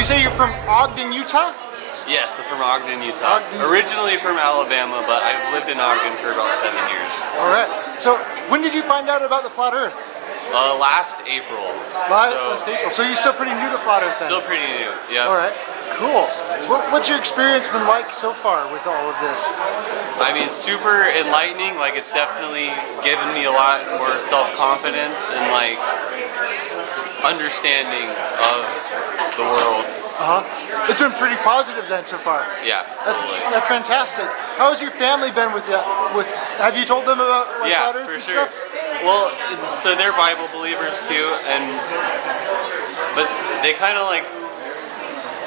you say you're from Ogden, Utah? Yes, I'm from Ogden, Utah. Ogden. Originally from Alabama, but I've lived in Ogden for about 7 years. All right. So when did you find out about the flat Earth? Last April. Last April. So you're still pretty new to flat Earth then? Still pretty new, yeah. All right. Cool. What's your experience been like so far with all of this? I mean, super enlightening. Like, it's definitely given me a lot more self-confidence and like understanding of the world. It's been pretty positive then so far. Yeah, That's fantastic. How has your family been with that? Have you told them about like yeah, flat Earth for and sure. stuff? Well, so they're Bible believers too, but they kind of like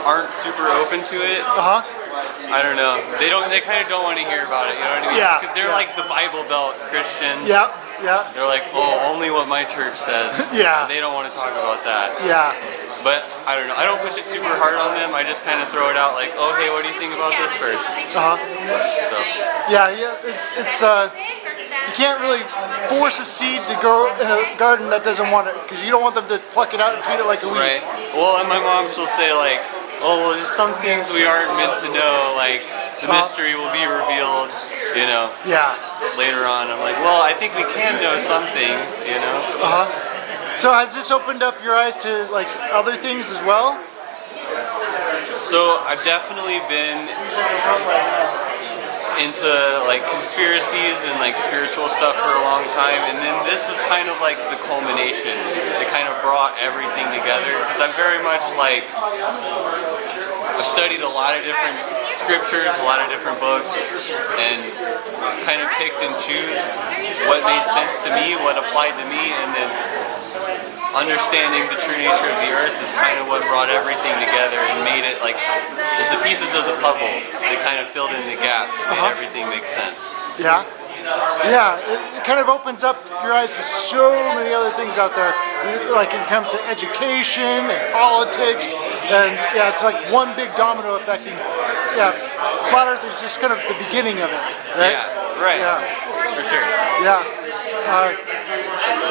aren't super open to it. I don't know. They kind of don't want to hear about it. You know what I mean? Yeah. Because they're like the Bible Belt Christians. Yeah. Yeah. They're like, oh, only what my church says. Yeah. They don't want to talk about that. Yeah. But I don't know. I don't push it super hard on them. I just kind of throw it out like, oh, hey, what do you think about this verse? So. Yeah. It's you can't really force a seed to grow in a garden that doesn't want it, because you don't want them to pluck it out and treat it like a weed. Right. Well, and my mom, she'll say like, oh, well, there's some things we aren't meant to know, like the mystery will be revealed, you know, Yeah. later on. I'm like, well, I think we can know some things, you know. So has this opened up your eyes to like other things as well? So I've definitely been into like conspiracies and like spiritual stuff for a long time, and then this was kind of like the culmination. It kind of brought everything together, because I'm very much like, I've studied a lot of different scriptures, a lot of different books, and kind of picked and choose what made sense to me, what applied to me, and then understanding the true nature of the earth is kind of what brought everything together and made it like, just the pieces of the puzzle. They kind of filled in the gaps and made everything make sense. Yeah. Yeah, it kind of opens up your eyes to so many other things out there, like when it comes to education and politics, and yeah, it's like one big domino affecting. Yeah, flat Earth is just kind of the beginning of it, right? Yeah, right. Yeah, For sure. yeah.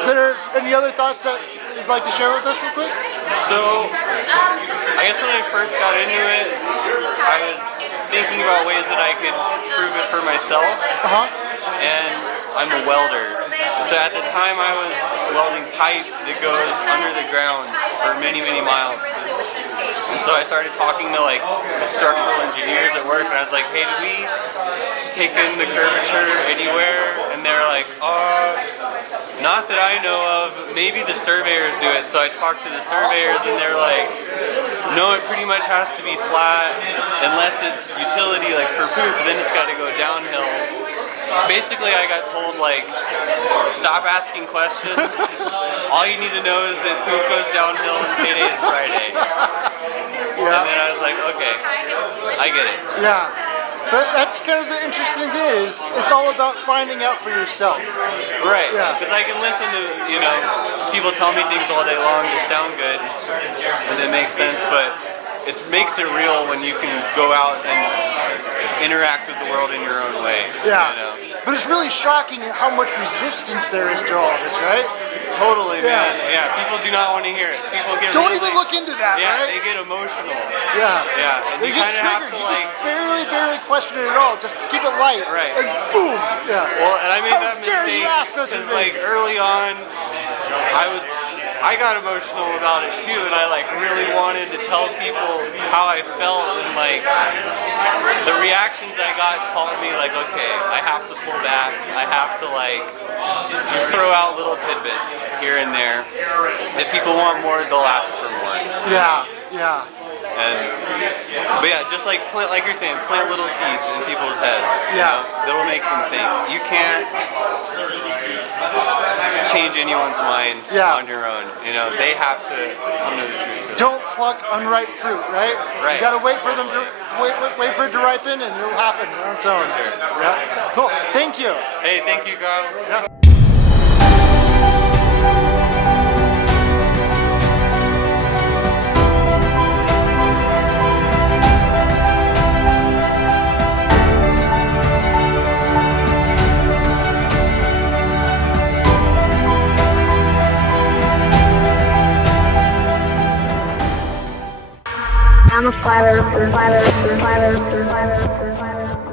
There any other thoughts that you'd like to share with us real quick? So, I guess when I first got into it, I was thinking about ways that I could prove it for myself. And I'm a welder. So at the time I was welding pipe that goes under the ground for many, many miles. And so I started talking to like the structural engineers at work, and I was like, hey, do we take in the curvature anywhere? And they're like, not that I know of, maybe the surveyors do it. So I talked to the surveyors, and they're like, no, it pretty much has to be flat unless it's utility, like for poop, then it's got to go downhill. Basically, I got told, like, stop asking questions. All you need to know is that poop goes downhill and payday is Friday. Yeah. And then I was like, okay, I get it. Yeah. But that's kind of the interesting thing is, it's all about finding out for yourself. Right. Yeah. Because I can listen to, you know, people tell me things all day long that sound good and they make sense, but it makes it real when you can go out and interact with the world in your own way. Yeah. You know? But it's really shocking how much resistance there is to all of this, right? Totally, Yeah. man. Yeah, people do not want to hear it. People get Don't really, even look into that, yeah, right? they get emotional. Yeah. Yeah, and They you get kind of have triggered. to You like. just barely question it at all. Just keep it light. Right. And boom. Yeah. Well, and I made How that dare you mistake ask such a because thing? like early on, I got emotional about it too, and I like really wanted to tell people how I felt, and like the reactions I got taught me like, okay, I have to pull back. I have to like just throw out little tidbits here and there. If people want more, they'll ask for more. Yeah. Yeah. But yeah, just like plant, like you're saying, plant little seeds in people's heads. You know, that'll make them think. You can't change anyone's mind on your own. You know, they have to come to the truth. Don't pluck unripe fruit, right? Right. You gotta wait for them to wait for it to ripen, and it'll happen on its own. Sure. Yeah. Cool. Thank you. Hey, thank you, Kyle. Yeah. I'm a flat earther, flat earther, flat earther, flat earther, flat earther.